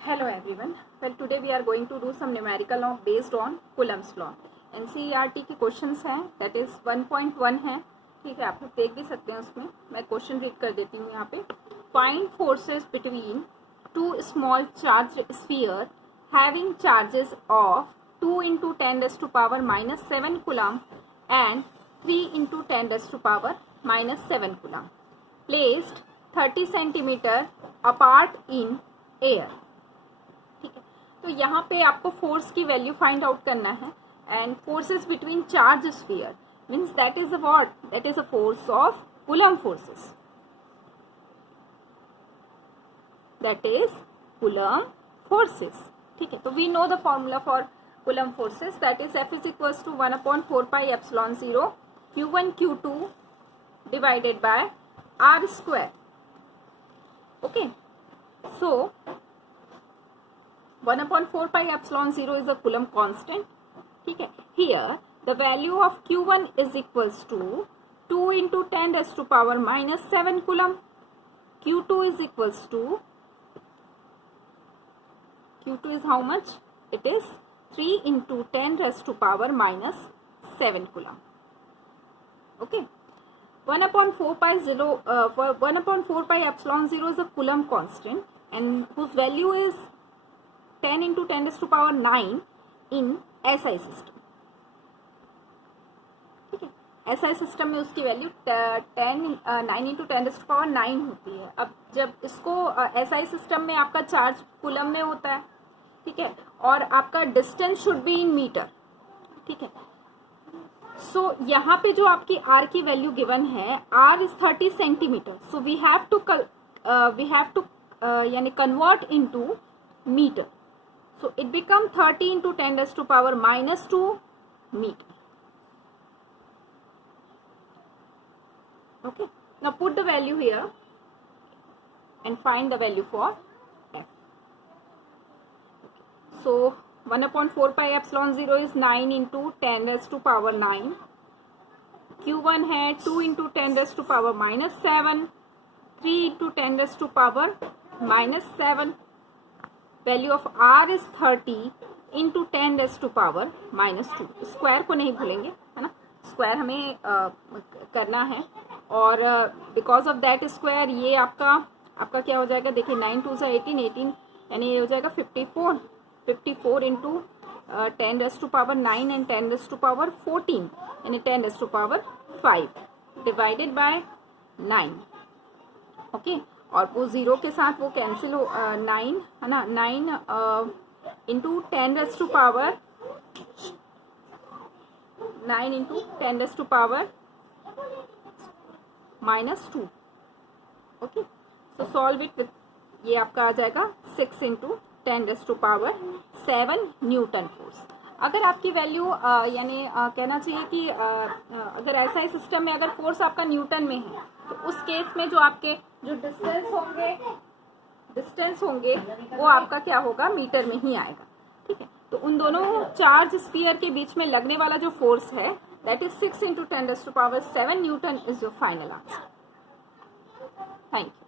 Hello everyone. Well, today we are going to do some numerical law based on Coulomb's law. NCERT के questions हैं, that is 1.1 है, ठीक है, आप लोग देख भी सकते हैं उसमें. मैं क्वेश्चन रीड कर देती हूँ यहाँ पे. Find forces between two small charged sphere having charges of 2 into 10 raised to power minus 7 coulomb and 3 into 10 raised to power minus 7 coulomb placed 30 centimeter apart in air. ठीक है, तो यहाँ पे आपको फोर्स की वैल्यू फाइंड आउट करना है. And forces between charge sphere means that is a what, that is a force of Coulomb forces, that is Coulomb forces. ठीक है, तो we know the formula for Coulomb forces, that is F is equals to 1/4 pi epsilon 0 Q1 Q2 divided by R square. Okay, so 1/4 pi epsilon 0 is a Coulomb constant. ठीक है, here the value of Q1 is equals to 2 into 10 raised to power minus 7 Coulomb. Q2 is equals to, Q2 is how much? It is 3 into 10 raised to power minus 7 Coulomb. Okay, 1/4 pi 0 1/4 pi epsilon 0 is a Coulomb constant and whose value is 10 into 10 raised to power 9 in SI system. ठीक है, SI system में उसकी value 9 into 10 raised to power 9 होती है. अब जब इसको SI system में आपका चार्ज कूलम में होता है, ठीक है, और आपका distance should be in metre. ठीक है, सो यहाँ पे जो आपकी R की वैल्यू गिवन है, R is 30 centimetre. So we have to यानी convert into metre. So it become 30 into 10 raised to power minus 2 meter. Okay. Now put the value here and find the value for F. Okay. So 1/4 pi epsilon 0 is 9 into 10 raised to power 9. Q1 है 2 into 10 raised to power minus 7. 3 into 10 raised to power minus 7. Value of R is 30 into 10 raise to power minus 2. Square को नहीं भूलेंगे, है ना, square हमें करना है. और बिकॉज ऑफ दैट स्क्वायर ये आपका क्या हो जाएगा, देखिए 9 2 18 यानी ये हो जाएगा 54 into 10 raise to power 9 and 10 raise to power 14 यानी 10 raise to power 5 divided by 9. Okay, और वो 0 के साथ वो कैंसिल हो, 9 है ना, 9 into 10 raise to power 9 into 10 raise to power minus 2. Okay, so solve it with, ये आपका आ जाएगा 6 into 10 raise to power 7 Newton force. अगर आपकी वैल्यू यानी कहना चाहिए कि अगर ऐसा ही सिस्टम में अगर फोर्स आपका न्यूटन में है, तो उस केस में जो आपके जो डिस्टेंस होंगे वो आपका क्या होगा, मीटर में ही आएगा. ठीक है, तो उन दोनों चार्ज स्फीयर के बीच में लगने वाला जो फोर्स है, that is 6 into 10 raised to power 7 Newton is your final answer. Thank you.